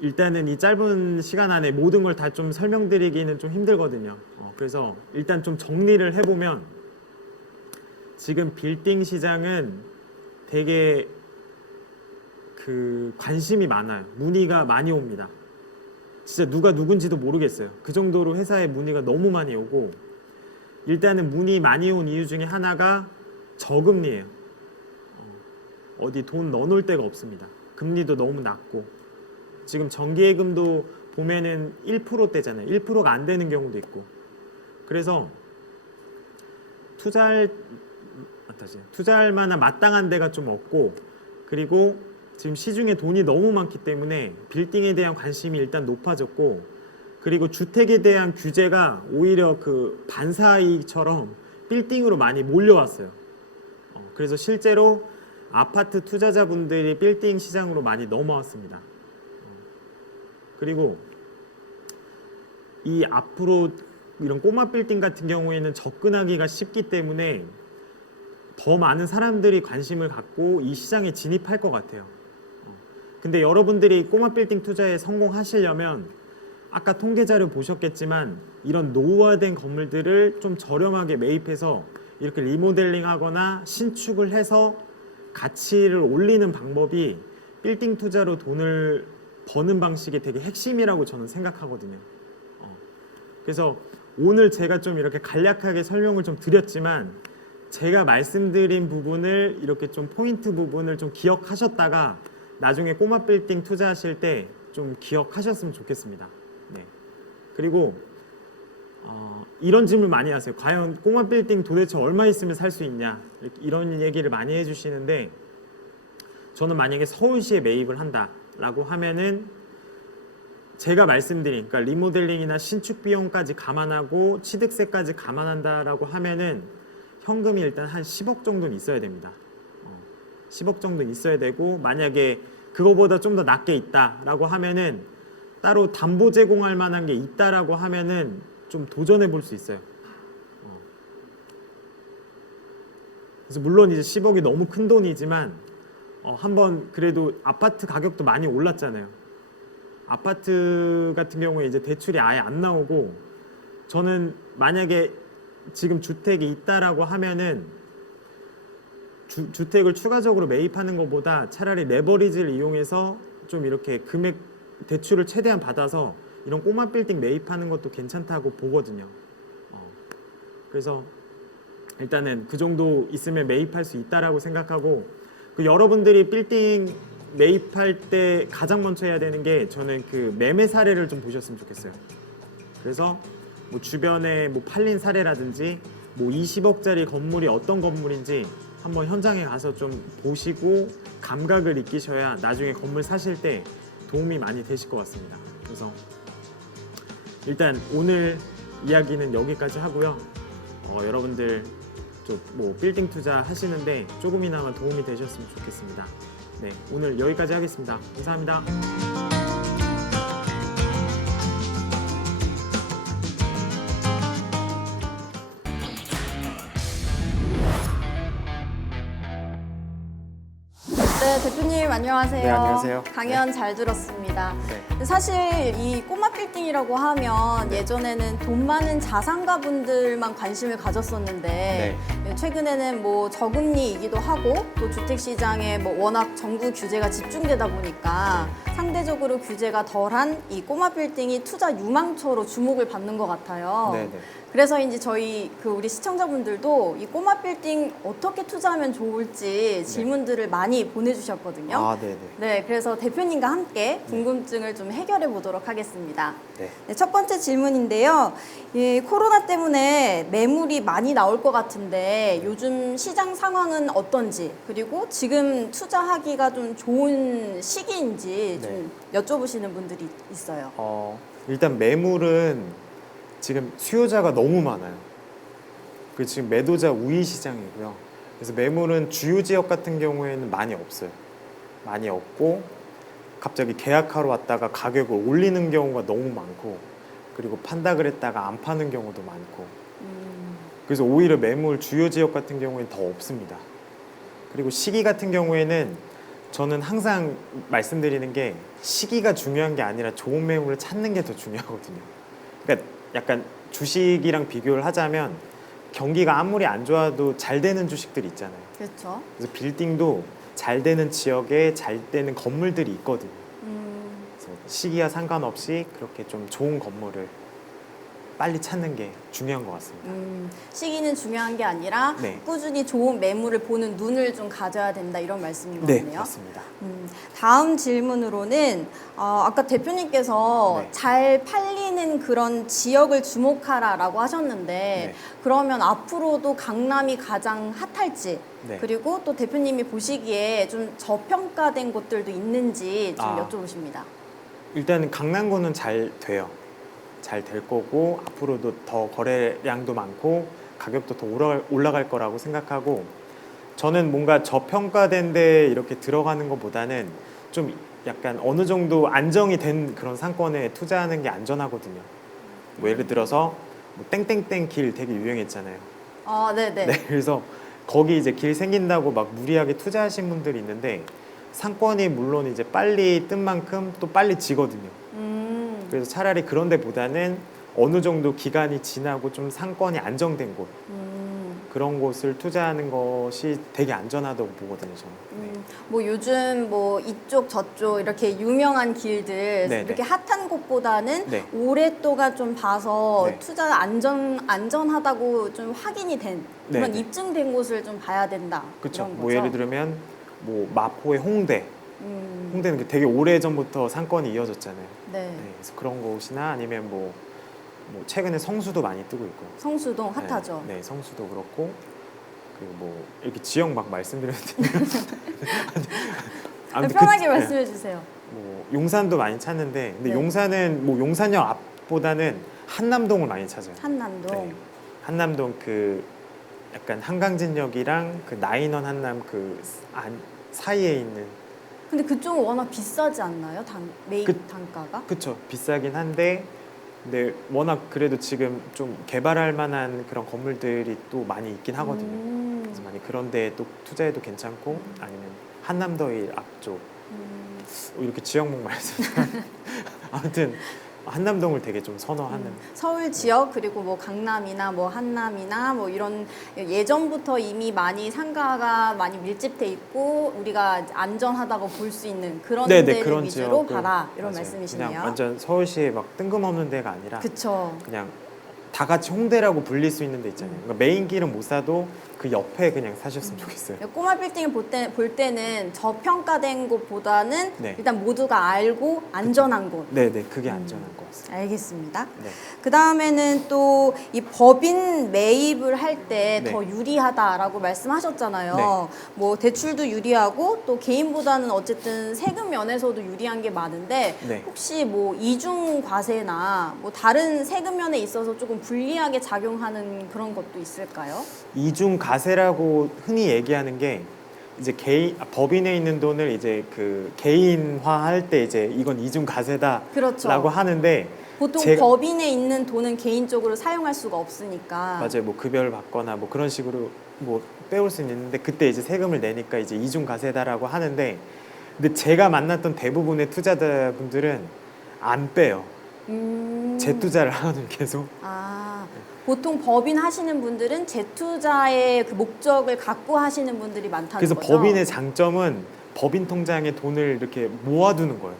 일단은 이 짧은 시간 안에 모든 걸 다 좀 설명드리기는 좀 힘들거든요. 그래서 일단 좀 정리를 해보면, 지금 빌딩 시장은 되게 그 관심이 많아요. 문의가 많이 옵니다. 진짜 누가 누군지도 모르겠어요. 그 정도로 회사에 문의가 너무 많이 오고, 일단은 문의 많이 온 이유 중에 하나가 저금리예요. 어디 돈 넣어놓을 데가 없습니다. 금리도 너무 낮고, 지금 정기예금도 보면은 1%대잖아요. 1%가 안 되는 경우도 있고. 그래서 투자할 만한 마땅한 데가 좀 없고, 그리고 지금 시중에 돈이 너무 많기 때문에 빌딩에 대한 관심이 일단 높아졌고, 그리고 주택에 대한 규제가 오히려 그 반사이익처럼 빌딩으로 많이 몰려왔어요. 그래서 실제로 아파트 투자자분들이 빌딩 시장으로 많이 넘어왔습니다. 그리고 이 앞으로 이런 꼬마 빌딩 같은 경우에는 접근하기가 쉽기 때문에 더 많은 사람들이 관심을 갖고 이 시장에 진입할 것 같아요. 근데 여러분들이 꼬마 빌딩 투자에 성공하시려면 아까 통계 자료 보셨겠지만 이런 노후화된 건물들을 좀 저렴하게 매입해서 이렇게 리모델링 하거나 신축을 해서 가치를 올리는 방법이 빌딩 투자로 돈을 버는 방식의 되게 핵심이라고 저는 생각하거든요. 그래서 오늘 제가 좀 이렇게 간략하게 설명을 좀 드렸지만, 제가 말씀드린 부분을 이렇게 좀 포인트 부분을 좀 기억하셨다가 나중에 꼬마 빌딩 투자하실 때 좀 기억하셨으면 좋겠습니다. 네. 그리고 이런 질문 많이 하세요. 과연 꼬마 빌딩 도대체 얼마 있으면 살 수 있냐, 이런 얘기를 많이 해주시는데, 저는 만약에 서울시에 매입을 한다라고 하면은 제가 말씀드린, 그러니까 리모델링이나 신축 비용까지 감안하고 취득세까지 감안한다라고 하면은 현금이 일단 한 10억 정도는 있어야 됩니다. 10억 정도는 있어야 되고, 만약에 그거보다 좀 더 낮게 있다라고 하면은 따로 담보 제공할 만한 게 있다라고 하면은 좀 도전해 볼 수 있어요. 그래서 물론 이제 10억이 너무 큰 돈이지만 한번, 그래도 아파트 가격도 많이 올랐잖아요. 아파트 같은 경우에 이제 대출이 아예 안 나오고, 저는 만약에 지금 주택이 있다라고 하면은 주택을 추가적으로 매입하는 것보다 차라리 레버리지를 이용해서 좀 이렇게 금액 대출을 최대한 받아서 이런 꼬마 빌딩 매입하는 것도 괜찮다고 보거든요. 그래서 일단은 그 정도 있으면 매입할 수 있다라고 생각하고, 그 여러분들이 빌딩 매입할 때 가장 먼저 해야 되는 게, 저는 그 매매 사례를 좀 보셨으면 좋겠어요. 그래서 뭐 주변에 뭐 팔린 사례라든지 뭐 20억짜리 건물이 어떤 건물인지 한번 현장에 가서 좀 보시고 감각을 익히셔야 나중에 건물 사실 때 도움이 많이 되실 것 같습니다. 그래서 일단 오늘 이야기는 여기까지 하고요. 여러분들 좀 뭐 빌딩 투자 하시는데 조금이나마 도움이 되셨으면 좋겠습니다. 네, 오늘 여기까지 하겠습니다. 감사합니다. 네, 대표님 안녕하세요. 네, 안녕하세요. 강연 잘 들었습니다. 네. 사실 이 꼬마 빌딩이라고 하면 예전에는 돈 많은 자산가분들만 관심을 가졌었는데 최근에는 뭐 저금리이기도 하고 또 주택시장에 뭐 워낙 정부 규제가 집중되다 보니까 상대적으로 규제가 덜한 이 꼬마 빌딩이 투자 유망처로 주목을 받는 것 같아요. 네네. 그래서 이제 저희 우리 시청자분들도 이 꼬마 빌딩 어떻게 투자하면 좋을지 질문들을 많이 보내주셨거든요. 아, 네네. 네, 그래서 대표님과 함께 궁금증을 좀 해결해 보도록 하겠습니다. 네. 네, 첫 번째 질문인데요. 이 코로나 때문에 매물이 많이 나올 것 같은데 요즘 시장 상황은 어떤지, 그리고 지금 투자하기가 좀 좋은 시기인지 좀 여쭤보시는 분들이 있어요. 일단 매물은 지금 수요자가 너무 많아요. 그 지금 매도자 우위 시장이고요. 그래서 매물은 주요 지역 같은 경우에는 많이 없어요. 많이 없고 갑자기 계약하러 왔다가 가격을 올리는 경우가 너무 많고 그리고 판다 그랬다가 안 파는 경우도 많고 그래서 오히려 매물 주요 지역 같은 경우에는 더 없습니다. 그리고 시기 같은 경우에는 저는 항상 말씀드리는 게 시기가 중요한 게 아니라 좋은 매물을 찾는 게 더 중요하거든요. 그러니까 약간 주식이랑 비교를 하자면 경기가 아무리 안 좋아도 잘 되는 주식들이 있잖아요. 그렇죠. 그래서 빌딩도 잘 되는 지역에 잘 되는 건물들이 있거든요. 그래서 시기와 상관없이 그렇게 좀 좋은 건물을 빨리 찾는 게 중요한 것 같습니다. 시기는 중요한 게 아니라 네. 꾸준히 좋은 매물을 보는 눈을 좀 가져야 된다 이런 말씀인 것 네, 같네요. 맞습니다. 다음 질문으로는 아까 대표님께서 네. 잘 팔리는 그런 지역을 주목하라라고 하셨는데 네. 그러면 앞으로도 강남이 가장 핫할지 네. 그리고 또 대표님이 보시기에 좀 저평가된 곳들도 있는지 좀 여쭤보십니다. 일단은 강남구는 잘 돼요. 잘 될 거고 앞으로도 더 거래량도 많고 가격도 더 올라갈 거라고 생각하고 저는 뭔가 저평가된 데 이렇게 들어가는 것보다는 좀 약간 어느 정도 안정이 된 그런 상권에 투자하는 게 안전하거든요. 뭐 예를 들어서 뭐 땡땡땡 길 되게 유행했잖아요. 네네. 네, 그래서 거기 이제 길 생긴다고 막 무리하게 투자하신 분들이 있는데 상권이 물론 이제 빨리 뜬 만큼 또 빨리 지거든요. 그래서 차라리 그런 데보다는 어느 정도 기간이 지나고 좀 상권이 안정된 곳 그런 곳을 투자하는 것이 되게 안전하다고 보거든요, 저는. 네. 뭐 요즘 뭐 이쪽 저쪽 이렇게 유명한 길들 네네. 이렇게 핫한 곳보다는 네. 오랫동안 좀 봐서 네. 투자 안전하다고 좀 확인이 된 그런 네네. 입증된 곳을 좀 봐야 된다. 그렇죠. 그런 뭐 거죠. 예를 들면 뭐 마포의 홍대. 홍대는 되게 오래 전부터 상권이 이어졌잖아요. 네. 네, 그래서 그런 곳이나 아니면 뭐 최근에 성수도 많이 뜨고 있고. 성수동 핫하죠. 네, 성수도 그렇고 그리고 뭐 이렇게 지역 막 말씀드렸는데 아무튼 편하게 말씀해 주세요. 뭐 용산도 많이 찾는데 근데 네. 용산은 뭐 용산역 앞보다는 한남동을 많이 찾아요. 한남동. 네. 한남동 그 약간 한강진역이랑 그 나인원 한남 그 사이에 있는 근데 그쪽은 워낙 비싸지 않나요? 매입 그- 단가가? 그쵸 비싸긴 한데 근데 워낙 그래도 지금 좀 개발할 만한 그런 건물들이 또 많이 있긴 하거든요. 그래서 많이 그런데 또 투자해도 괜찮고 아니면 한남더일 앞쪽 이렇게 지역목 말씀 아무튼 한남동을 되게 좀 선호하는 서울 지역 그리고 뭐 강남이나 뭐 한남이나 뭐 이런 예전부터 이미 많이 상가가 많이 밀집돼 있고 우리가 안전하다고 볼 수 있는 그런 네네, 데를 그런 위주로 지역을- 가라 이런 맞아요. 말씀이시네요. 그냥 완전 서울시에 막 뜬금없는 데가 아니라 그쵸. 그냥 다 같이 홍대라고 불릴 수 있는 데 있잖아요. 그러니까 메인 길은 못 사도 그 옆에 그냥 사셨으면 좋겠어요. 꼬마 빌딩을 볼 때는 저평가된 곳보다는 네. 일단 모두가 알고 안전한 곳. 네네 그게 안전한 것 같습니다. 알겠습니다. 네. 그 다음에는 또 이 법인 매입을 할 때 네. 더 유리하다라고 말씀하셨잖아요. 네. 뭐 대출도 유리하고 또 개인보다는 어쨌든 세금 면에서도 유리한 게 많은데 네. 혹시 뭐 이중 과세나 뭐 다른 세금 면에 있어서 조금 불리하게 작용하는 그런 것도 있을까요? 이중 가세라고 흔히 얘기하는 게 이제 법인에 있는 돈을 이제 그 개인화할 때 이제 이건 이중 가세다라고 그렇죠. 하는데 보통 법인에 있는 돈은 개인적으로 사용할 수가 없으니까. 맞아요. 뭐 급여를 받거나 뭐 그런 식으로 뭐 빼올 수는 있는데 그때 이제 세금을 내니까 이제 이중 가세다라고 하는데 근데 제가 만났던 대부분의 투자자분들은 안 빼요. 재투자를 하거든요, 계속. 보통 법인 하시는 분들은 재투자의 그 목적을 갖고 하시는 분들이 많다는 그래서 거죠. 법인의 장점은 법인 통장에 돈을 이렇게 모아두는 거예요.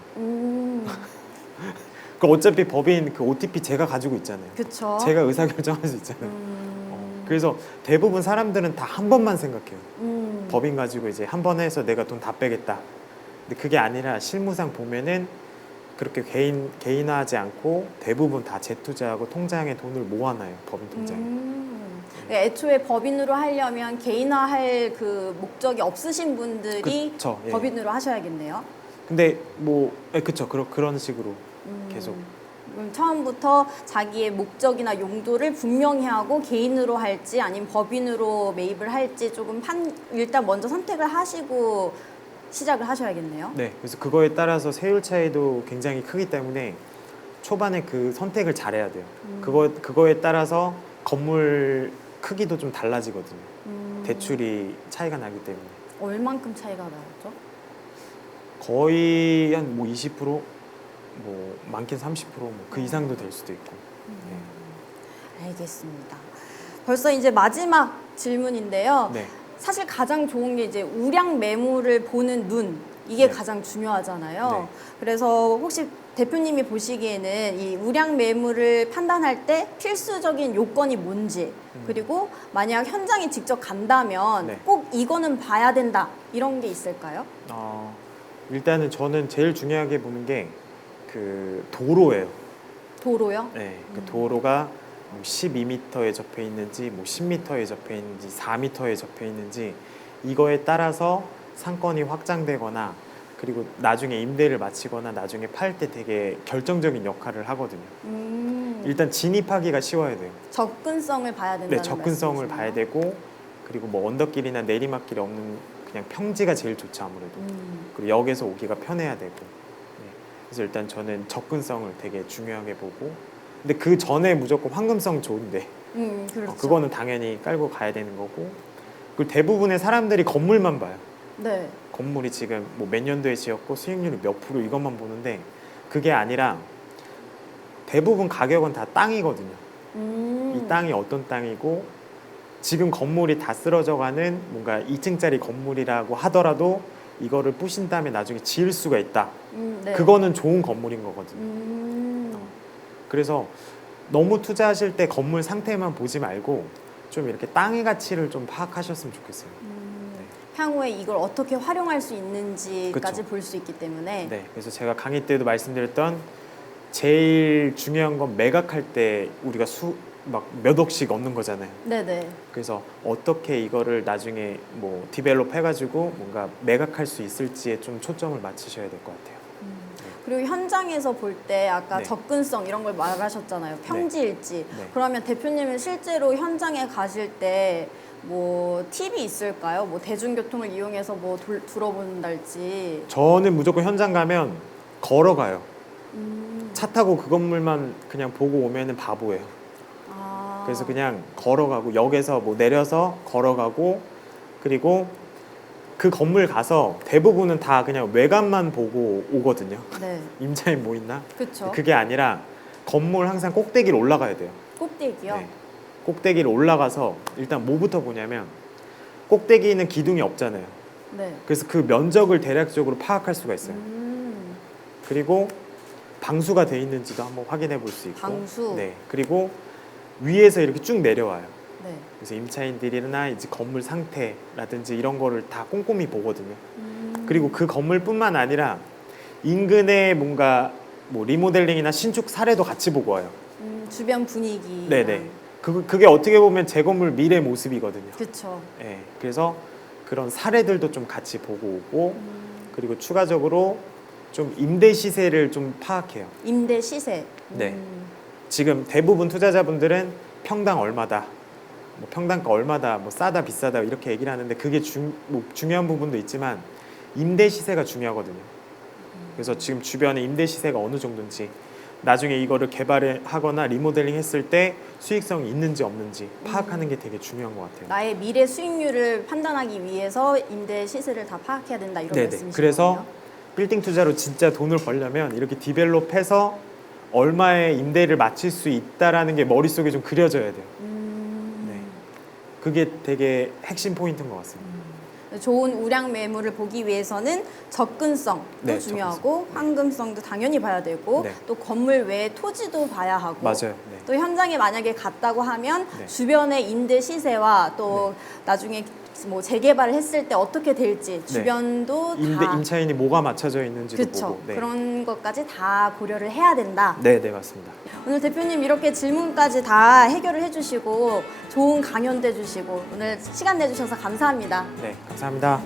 그 어차피 법인 그 OTP 제가 가지고 있잖아요. 그렇죠. 제가 의사결정할 수 있잖아요. 그래서 대부분 사람들은 다 한 번만 생각해요. 법인 가지고 이제 한 번 해서 내가 돈 다 빼겠다. 근데 그게 아니라 실무상 보면은 그렇게 개인화하지 않고 대부분 다 재투자하고 통장에 돈을 모아놔요. 법인 통장에. 애초에 법인으로 하려면 개인화할 그 목적이 없으신 분들이 그쵸, 예. 법인으로 하셔야겠네요. 근데 뭐 그쵸 그런 식으로 계속 처음부터 자기의 목적이나 용도를 분명히 하고 개인으로 할지 아니면 법인으로 매입을 할지 조금 일단 먼저 선택을 하시고 시작을 하셔야겠네요. 네, 그래서 그거에 따라서 세율 차이도 굉장히 크기 때문에 초반에 그 선택을 잘해야 돼요. 그거에 따라서 건물 크기도 좀 달라지거든요. 대출이 차이가 나기 때문에 얼만큼 차이가 나죠? 거의 한 뭐 20%, 뭐 많게는 30%, 뭐 그 이상도 될 수도 있고. 네. 알겠습니다. 벌써 이제 마지막 질문인데요. 네. 사실 가장 좋은 게 이제 우량 매물을 보는 눈, 이게 네. 가장 중요하잖아요. 네. 그래서 혹시 대표님이 보시기에는 이 우량 매물을 판단할 때 필수적인 요건이 뭔지, 그리고 만약 현장에 직접 간다면 네. 꼭 이거는 봐야 된다, 이런 게 있을까요? 일단은 저는 제일 중요하게 보는 게 그 도로예요. 도로요? 네, 그 도로가 12m에 접해 있는지, 뭐 10m에 접해 있는지, 4m에 접해 있는지 이거에 따라서 상권이 확장되거나 그리고 나중에 임대를 마치거나 나중에 팔 때 되게 결정적인 역할을 하거든요. 일단 진입하기가 쉬워야 돼요. 접근성을 봐야 된다는 네, 접근성을 말씀이시네요. 봐야 되고 그리고 뭐 언덕길이나 내리막길이 없는 그냥 평지가 제일 좋죠 아무래도. 그리고 역에서 오기가 편해야 되고. 네. 그래서 일단 저는 접근성을 되게 중요하게 보고. 근데 그 전에 무조건 황금성 좋은데. 그렇죠. 그거는 당연히 깔고 가야 되는 거고. 그리고 대부분의 사람들이 건물만 봐요. 네. 건물이 지금 뭐 몇 년도에 지었고 수익률이 몇 프로 이것만 보는데 그게 아니라 대부분 가격은 다 땅이거든요. 이 땅이 어떤 땅이고 지금 건물이 다 쓰러져가는 뭔가 2층짜리 건물이라고 하더라도 이거를 부신 다음에 나중에 지을 수가 있다. 네. 그거는 좋은 건물인 거거든요. 그래서 너무 투자하실 때 건물 상태만 보지 말고 좀 이렇게 땅의 가치를 좀 파악하셨으면 좋겠어요. 향후에 이걸 어떻게 활용할 수 있는지까지 그쵸. 볼 수 있기 때문에 네, 그래서 제가 강의 때도 말씀드렸던 제일 중요한 건 매각할 때 우리가 막 몇 억씩 얻는 거잖아요. 네네. 그래서 어떻게 이거를 나중에 뭐 디벨롭 해가지고 뭔가 매각할 수 있을지에 좀 초점을 맞추셔야 될 것 같아요. 그리고 현장에서 볼 때 아까 네. 접근성 이런 걸 말하셨잖아요. 평지일지. 네. 그러면 대표님은 실제로 현장에 가실 때 뭐 팁이 있을까요? 뭐 대중교통을 이용해서 뭐 둘러본달지. 저는 무조건 현장 가면 걸어가요. 차 타고 그 건물만 그냥 보고 오면은 바보예요. 그래서 그냥 걸어가고 역에서 뭐 내려서 걸어가고 그리고 그 건물 가서 대부분은 다 그냥 외관만 보고 오거든요. 네. 임차인 뭐 있나? 그렇죠. 그게 아니라 건물 항상 꼭대기를 올라가야 돼요. 꼭대기요. 네. 꼭대기를 올라가서 일단 뭐부터 보냐면 꼭대기는 기둥이 없잖아요. 네. 그래서 그 면적을 대략적으로 파악할 수가 있어요. 그리고 방수가 돼 있는지도 한번 확인해 볼 수 있고. 방수. 네. 그리고 위에서 이렇게 쭉 내려와요. 네. 그래서 임차인들이나 이제 건물 상태라든지 이런 거를 다 꼼꼼히 보거든요. 그리고 그 건물뿐만 아니라 인근에 뭔가 뭐 리모델링이나 신축 사례도 같이 보고 와요. 주변 분위기. 네네. 그게 어떻게 보면 재건물 미래 모습이거든요. 그렇죠. 네. 그래서 그런 사례들도 좀 같이 보고 오고 그리고 추가적으로 좀 임대 시세를 좀 파악해요. 임대 시세. 네. 지금 대부분 투자자분들은 평당 얼마다, 뭐 평당가 얼마다, 뭐 싸다 비싸다 이렇게 얘기를 하는데 그게 뭐 중요한 부분도 있지만 임대 시세가 중요하거든요. 그래서 지금 주변에 임대 시세가 어느 정도인지 나중에 이거를 개발하거나 리모델링 했을 때 수익성이 있는지 없는지 파악하는 게 되게 중요한 것 같아요. 나의 미래 수익률을 판단하기 위해서 임대 시세를 다 파악해야 된다 이런 네네. 말씀이시죠? 그래서 빌딩 투자로 진짜 돈을 벌려면 이렇게 디벨롭해서 얼마의 임대를 맞출 수 있다라는 게 머릿속에 좀 그려져야 돼요. 네. 그게 되게 핵심 포인트인 것 같습니다. 좋은 우량 매물을 보기 위해서는 접근성도 네, 중요하고 황금성도 당연히 봐야 되고 네. 또 건물 외에 토지도 봐야 하고 맞아요. 네. 또 현장에 만약에 갔다고 하면 네. 주변의 임대 시세와 또 나중에 뭐 재개발을 했을 때 어떻게 될지 주변도 다 임차인이 뭐가 맞춰져 있는지도 그렇죠. 보고. 네. 그런 것까지 다 고려를 해야 된다. 네, 네 맞습니다. 오늘 대표님 이렇게 질문까지 다 해결을 해주시고 좋은 강연도 해주시고 오늘 시간 내주셔서 감사합니다. 네, 감사합니다.